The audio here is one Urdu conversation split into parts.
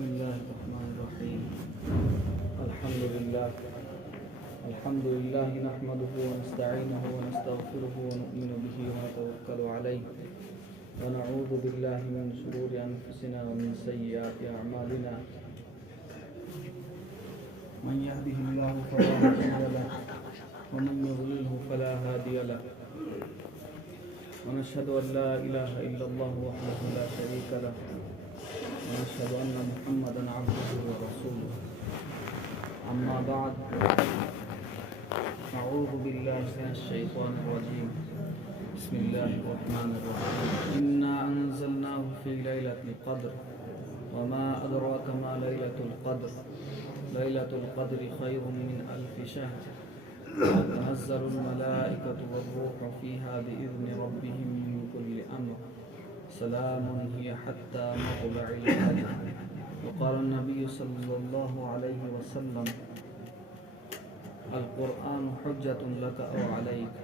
بسم الله الرحمن الرحيم. الحمد لله نحمده ونستعينه ونستغفره ونؤمن به ونتوكل عليه ونعوذ بالله من شرور أنفسنا ومن سيئات أعمالنا. من يهده الله فلا مضل له ومن يضلله فلا هادي له. ونشهد أن لا إله إلا الله وحده لا شريك له ونشهد أن محمدا عبده ورسوله. أما بعد، أعوذ بالله من الشيطان الرجيم. بسم الله الرحمن الرحيم. إنا أنزلناه في ليلة القدر وما أدراك ما ليلة القدر. ليلة القدر خير من ألف شهر. تنزل الملائكة والروح فيها بإذن ربهم من كل أمر. سلام هي حتى مطلع الفجر. وقال النبي صلى الله عليه وسلم: القرآن حجة لك أو عليك،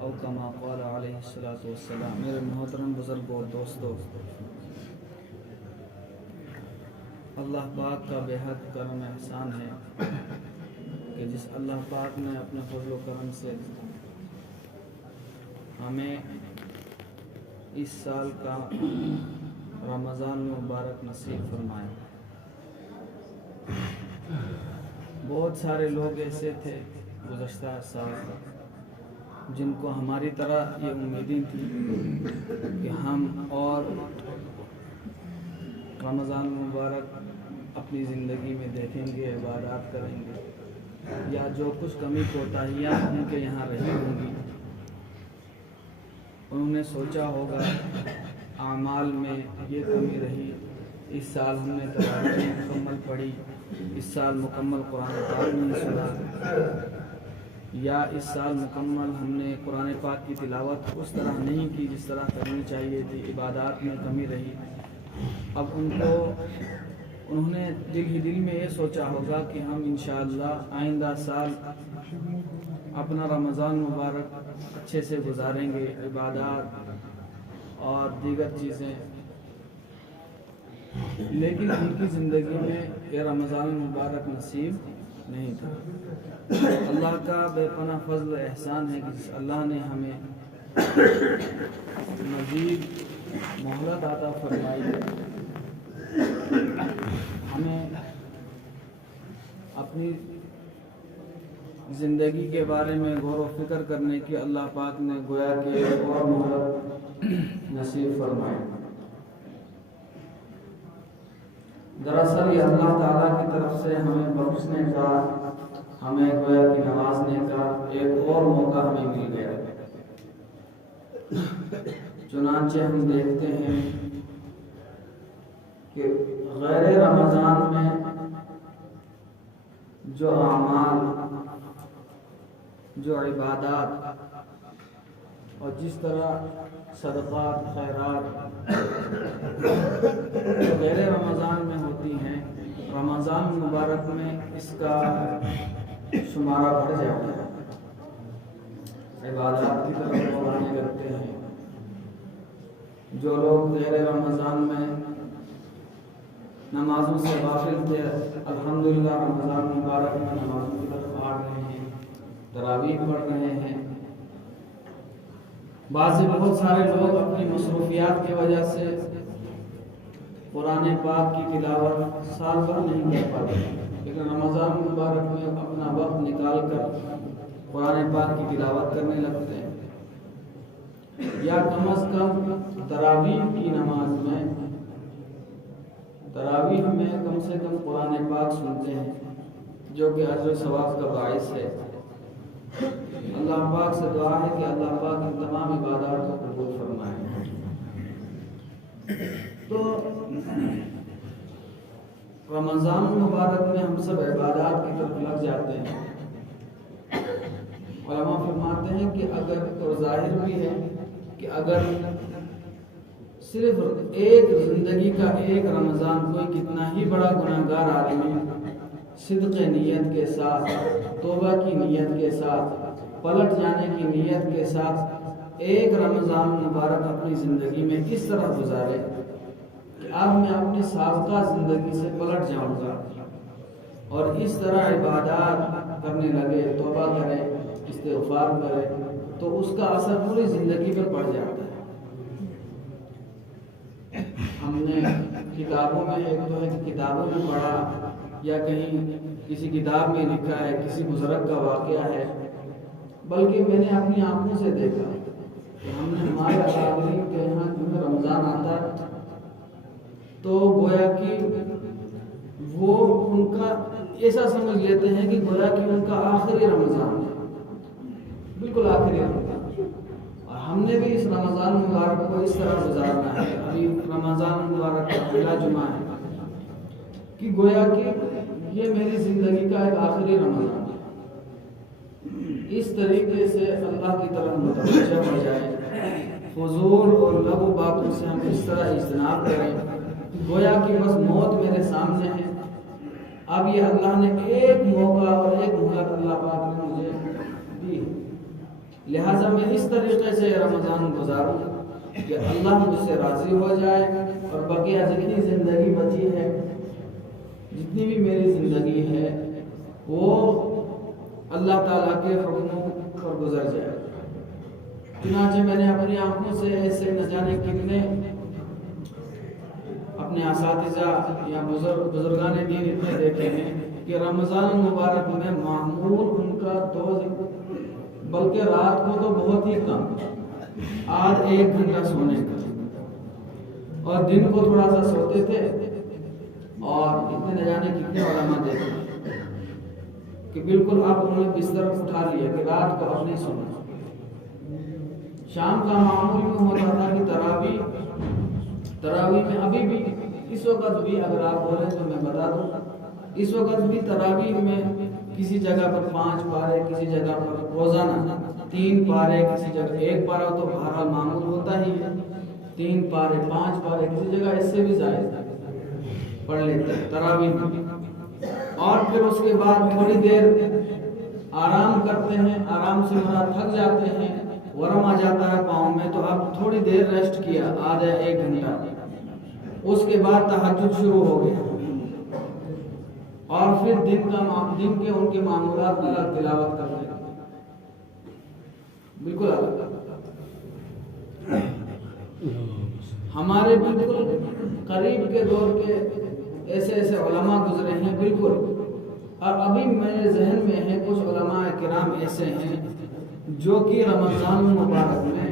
او كما قال علیہ الصلوۃ والسلام. میرے محترم بزرگوں اور دوستوں، اللہ پاک کا بے حد کرم احسان ہے کہ جس اللہ پاک نے اپنے فضل و کرم سے ہمیں اس سال کا رمضان مبارک نصیب فرمایا. بہت سارے لوگ ایسے تھے گزشتہ سال جن کو ہماری طرح یہ امیدیں تھیں کہ ہم اور رمضان مبارک اپنی زندگی میں دیکھیں گے، عبادات کریں گے، یا جو کچھ کمی کوتاہیاں ان کے یہاں رہی ہوں گی انہوں نے سوچا ہوگا اعمال میں یہ کمی رہی، اس سال ہم نے تراویح مکمل پڑھی، اس سال مکمل قرآن پاک نہیں سنا، یا اس سال مکمل ہم نے قرآن پاک کی تلاوت اس طرح نہیں کی جس طرح کرنی چاہیے تھی، عبادات میں کمی رہی. اب انہوں نے دل میں یہ سوچا ہوگا کہ ہم انشاءاللہ آئندہ سال اپنا رمضان مبارک اچھے سے گزاریں گے، عبادات اور دیگر چیزیں. لیکن ان کی زندگی میں یہ رمضان مبارک نصیب نہیں تھا. اللہ کا بے پناہ فضل و احسان ہے کہ اللہ نے ہمیں مزید مہلت عطا فرمائی، ہمیں اپنی زندگی کے بارے میں غور و فکر کرنے کی اللہ پاک نے گویا کہ اور مہلت نصیب فرمائی. دراصل یہ اللہ تعالیٰ کی طرف سے ہمیں بخشنے کا، ہمیں گویا کہ نوازنے کا ایک اور موقع ہمیں مل گیا. چنانچہ ہم دیکھتے ہیں کہ غیر رمضان میں جو اعمال، جو عبادات اور جس طرح صدقات خیرات غیر رمضان میں ہوتی ہیں، رمضان مبارک میں اس کا شمارہ بڑھ جاتا ہے. عبادات کی طرف لوگ آنے لگتے ہیں. جو لوگ غیر رمضان میں نمازوں سے غافل تھے، الحمدللہ رمضان مبارک میں نمازوں کی طرف آ رہے ہیں، تراویح پڑھ رہے ہیں. بہت سارے لوگ اپنی مصروفیات کی وجہ سے قرآن پاک کی تلاوت سال بھر نہیں کر پاتے، لیکن رمضان مبارک میں اپنا وقت نکال کر قرآن پاک کی تلاوت کرنے لگتے ہیں، یا کم از کم تراویح کی نماز میں تراویح میں کم سے کم قرآن پاک سنتے ہیں، جو کہ اجر و ثواب کا باعث ہے. اللہ پاک سے دعا ہے کہ اللہ پاک ان تمام عبادات کو قبول فرمائے. تو رمضان مبارک میں ہم سب عبادات کی طرف لگ جاتے ہیں. علماء فرماتے ہیں کہ اگر، اور ظاہر بھی ہے کہ اگر صرف ایک زندگی کا ایک رمضان کوئی کتنا ہی بڑا گناہگار آدمی صدق نیت کے ساتھ، توبہ کی نیت کے ساتھ، پلٹ جانے کی نیت کے ساتھ ایک رمضان مبارک اپنی زندگی میں اس طرح گزارے کہ اب میں اپنی سابقہ زندگی سے پلٹ جاؤں گا اور اس طرح عبادات کرنے لگے، توبہ کرے، استغفار کرے، تو اس کا اثر پوری زندگی پر پڑ جاتا ہے۔ ہم نے کتابوں میں ایک تو ہے کہ کتابوں میں پڑھا یا کہیں کسی کتاب میں لکھا ہے، کسی بزرگ کا واقعہ ہے، بلکہ میں نے اپنی آنکھوں سے دیکھا کہ ہم نے ہمارے اکابرین کے یہاں جو رمضان آتا تو گویا کہ وہ ان کا ایسا سمجھ لیتے ہیں کہ گویا کہ ان کا آخری رمضان ہے، بالکل آخری رمضان، اور ہم نے بھی اس رمضان مبارک کو اس طرح گزارنا ہے۔ ابھی رمضان مبارک کا پہلا جمعہ ہے کہ گویا کہ یہ میری زندگی کا ایک آخری رمضان ہے۔ اس طریقے سے اللہ کی طرف متوجہ ہو جائے، فضول اور لغو باتوں سے ہم اس طرح اجتناب کریں، گویا کہ بس موت میرے سامنے ہے، اب یہ اللہ نے ایک موقع اور ایک مہلت اللہ پاک نے مجھے دی، لہٰذا میں اس طریقے سے رمضان گزاروں کہ اللہ مجھ سے راضی ہو جائے، اور بقیہ جتنی زندگی بچی ہے، جتنی بھی میری زندگی ہے، وہ اللہ تعالیٰ کے حکموں پر گزر جائے۔ چنانچہ میں نے اپنی آنکھوں سے ایسے نہ جانے کتنے اپنے اساتذہ یا بزرگان دین اتنے دیکھے ہیں کہ رمضان مبارک میں معمول ان کا 2 بلکہ رات کو تو بہت ہی کم، آدھ 1 گھنٹہ سونے کا، اور دن کو تھوڑا سا سوتے تھے، اور اتنے نہ جانے کتنے علماء دیکھے کہ بالکل اب انہوں نے بستر اٹھا لیا کہ رات کو اب نہیں سونا۔ شام کا معمول میں ہوتا تھا کہ تراویح میں ابھی بھی اس وقت بھی اگر آپ بولیں تو میں بتا دوں، اس وقت بھی تراویح میں کسی جگہ پر 5 پارے، کسی جگہ پر روزانہ 3 پارے، کسی جگہ 1 پارہ تو بہرحال معمول ہوتا ہی ہے، 3 پارے 5 پارے، کسی جگہ اس سے بھی زائد پڑھ لیتے ہیں تراویح میں، اور پھر اس کے بعد تھوڑی دیر آرام کرتے ہیں، آرام سے مراد تھک جاتے ہیں، ورم آ جاتا ہے پاؤں میں، تو اب تھوڑی دیر ریسٹ کیا، آدھا 1 گھنٹہ، اس کے بعد تہجد شروع ہو گیا، اور پھر دن کے ان کے معمولات الگ تلاوت کرتے ہیں، بالکل الگ۔ ہمارے بالکل قریب کے دور کے ایسے علماء گزرے ہیں بالکل، اور ابھی میرے ذہن میں ہے کچھ علماء کرام ایسے ہیں جو کہ رمضان مبارک میں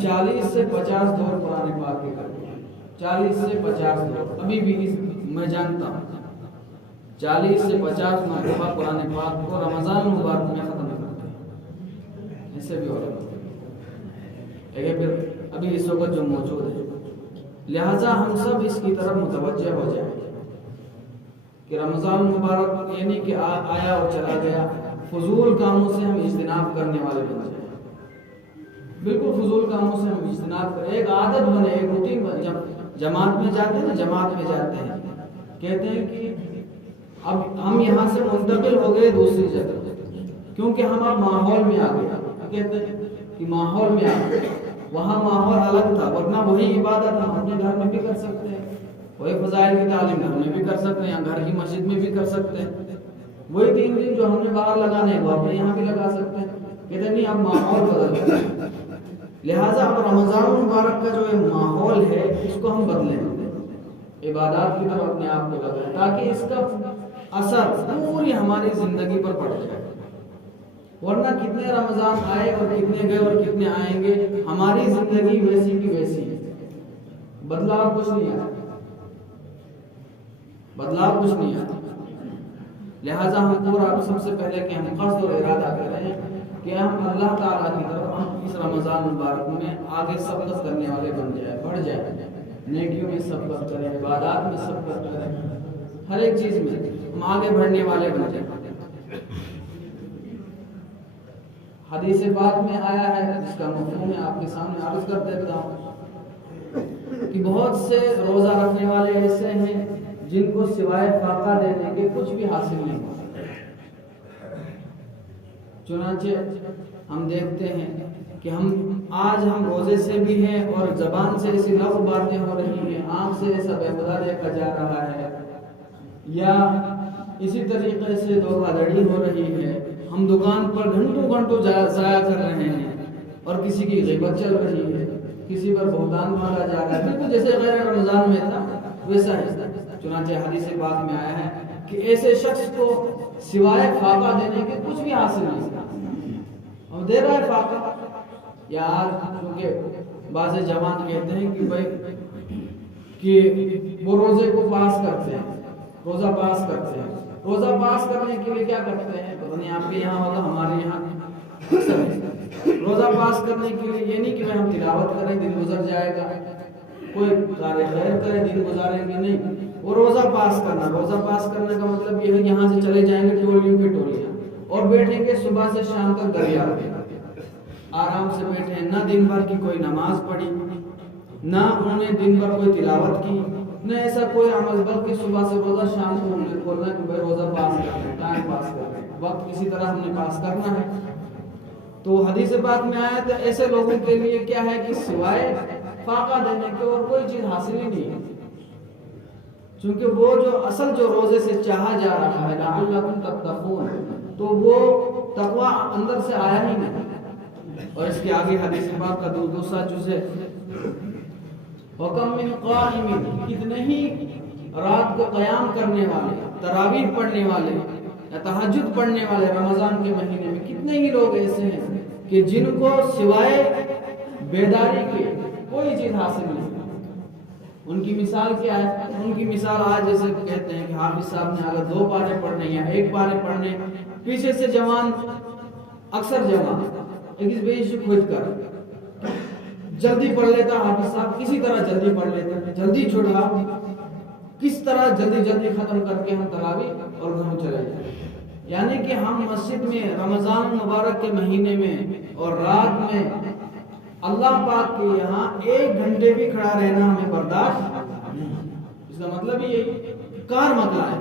40 سے 50 دور قرآن پاک کے کرتے ہیں، 40 سے 50 دور، ابھی بھی میں جانتا ہوں 40 سے 50 مرتبہ قرآن پاک کو رمضان مبارک میں ختم کرتے ہیں، ایسے بھی علماء لیکن پھر ابھی اس وقت جو موجود ہے، لہٰذا ہم سب اس کی طرف متوجہ ہو جائیں کہ رمضان مبارک یعنی کہ آیا اور چلا گیا، فضول کاموں سے ہم اجتناب کرنے والے بن جائیں، بالکل فضول کاموں سے ہم اجتناب کریں، ایک عادت بنے، ایک روٹین بنے۔ جب جماعت میں جاتے ہیں نا، جماعت میں جاتے ہیں، کہتے ہیں کہ اب ہم یہاں سے منتقل ہو گئے دوسری جگہ، کیونکہ ہم اب ماحول میں آ گئے، کہتے ہیں کہ ماحول میں آ گئے، وہاں ماحول الگ تھا، ورنہ وہی عبادت ہم اپنے گھر میں بھی کر سکتے ہیں، وہی فضائل کی تعلیم گھر میں بھی کر سکتے ہیں، یا گھر کی مسجد میں بھی کر سکتے ہیں، وہی 3 دن جو ہم نے باہر لگانے وہ اپنے یہاں بھی لگا سکتے ہیں، کہتے نہیں اب ماحول بدل گیا، لہٰذا اب رمضان مبارک کا جو ماحول ہے اس کو ہم بدلیں، عبادات کی طرف اپنے آپ کو لگائیں، تاکہ اس کا اثر پوری ہماری زندگی پر پڑ جائے، ورنہ کتنے رمضان آئے اور کتنے گئے اور کتنے آئیں گے، ہماری زندگی ویسی کی ویسی ہے، بدلاؤ کچھ نہیں آتا، بدلاؤ کچھ نہیں آتا۔ لہٰذا ہم پورا سب سے پہلے کہ ہم قصد اور ارادہ کر رہے ہیں کہ ہم اللہ تعالیٰ کی طرف ہم اس رمضان مبارک میں آگے سبقت کرنے والے بن جائے، بڑھ جائے، نیکیوں میں سبقت کریں، عبادات میں سبقت کریں، ہر ایک چیز میں ہم آگے بڑھنے والے بن جائیں۔ حدیث پاک میں آیا ہے، جس کا مفہوم میں آپ کے سامنے عرض کر دیتا ہوں کہ بہت سے روزہ رکھنے والے ایسے ہیں جن کو سوائے فاقہ دینے کے کچھ بھی حاصل نہیں ہوا، چنانچہ ہم دیکھتے ہیں کہ آج ہم روزے سے بھی ہیں اور زبان سے ایسی لفظ باتیں ہو رہی ہیں، آنکھ سے ایسا بےخدا دیکھا جا رہا ہے، یا اسی طریقے سے دھوکہ دھڑی ہو رہی ہے، ہم دکان پر گھنٹوں ضائع کر رہے ہیں اور کسی کی غیبت چل رہی ہے، کسی پر بہتان مارا جا رہا ہے، بالکل جیسے غیر رمضان میں تھا ویسا ہے۔ چنانچہ حدیث پاک میں آیا ہے کہ ایسے شخص کو سوائے فاقہ دینے کے کچھ بھی حاصل نہیں، اب دے رہا ہے فاقہ، یا آج کیونکہ بعض جوان کہتے ہیں کہ بھائی کہ وہ روزے کو پاس کرتے ہیں، روزہ پاس کرتے ہیں، روزہ پاس کرنے کے لیے کیا کرتے ہیں پتہ نہیں آپ کے یہاں ہوگا، ہمارے یہاں اکثر ہے۔ روزہ پاس کرنے کے لیے یہ نہیں کہ ہم تلاوت کریں دن گزر جائے گا، کوئی کار خیر کریں دن گزاریں گے، نہیں، وہ روزہ پاس کرنا، روزہ پاس کرنے کا مطلب یہ ہے یہاں سے چلے جائیں گے ٹولیوں کی ٹولیاں اور بیٹھیں گے صبح سے شام تک دریا پہ، آرام سے بیٹھے، نہ دن بھر کی کوئی نماز پڑھی، نہ انہوں نے دن بھر کوئی تلاوت کی، نہ ایسا کوئی عمل، بلکہ صبح سے روزہ شام کو ہم نے کھولنا ہے کہ بھائی روزہ پاس کرنا ہے، ٹائم پاس کرنا ہے، وقت کسی طرح ہم نے پاس کرنا ہے۔ تو حدیث پاک میں آیا تو ایسے لوگوں کے لیے کیا ہے کہ سوائے فاقہ دینے کے اور کوئی چیز حاصل ہی نہیں ہے، چونکہ وہ جو اصل جو روزے سے چاہا جا رہا ہے لعلکم تتقون، تو وہ تقوی اندر سے آیا ہی نہیں۔ اور اس کے آگے حدیث پاک کا دوسرا جز ہے وَكَمْ مِنْ قَائِمٍ، کتنے ہی رات کو قیام کرنے والے، تراویح پڑھنے والے یا تہجد پڑھنے والے رمضان کے مہینے میں کتنے ہی لوگ ایسے ہیں کہ جن کو سوائے بیداری کے کوئی چیز حاصل نہیں۔ ان کی مثال کیا ہے؟ ان کی مثال آج جیسے کہتے ہیں کہ حافظ صاحب نے اگر 2 پارے پڑھنے یا 1 پارے پڑھنے، پیچھے سے جوان، اکثر جوان ایک بیش کھود کر جلدی پڑھ لیتا، حافظ صاحب کسی طرح جلدی پڑھ لیتا، جلدی چھوڑا، کس طرح جلدی ختم کر کے ہم تراویح اور گھروں چلے جائیں۔ یعنی کہ ہم مسجد میں رمضان مبارک کے مہینے میں اور رات میں اللہ پاک کے یہاں 1 گھنٹے بھی کھڑا رہنا ہمیں برداشت نہیں۔ اس کا مطلب یہ کار مطلب ہے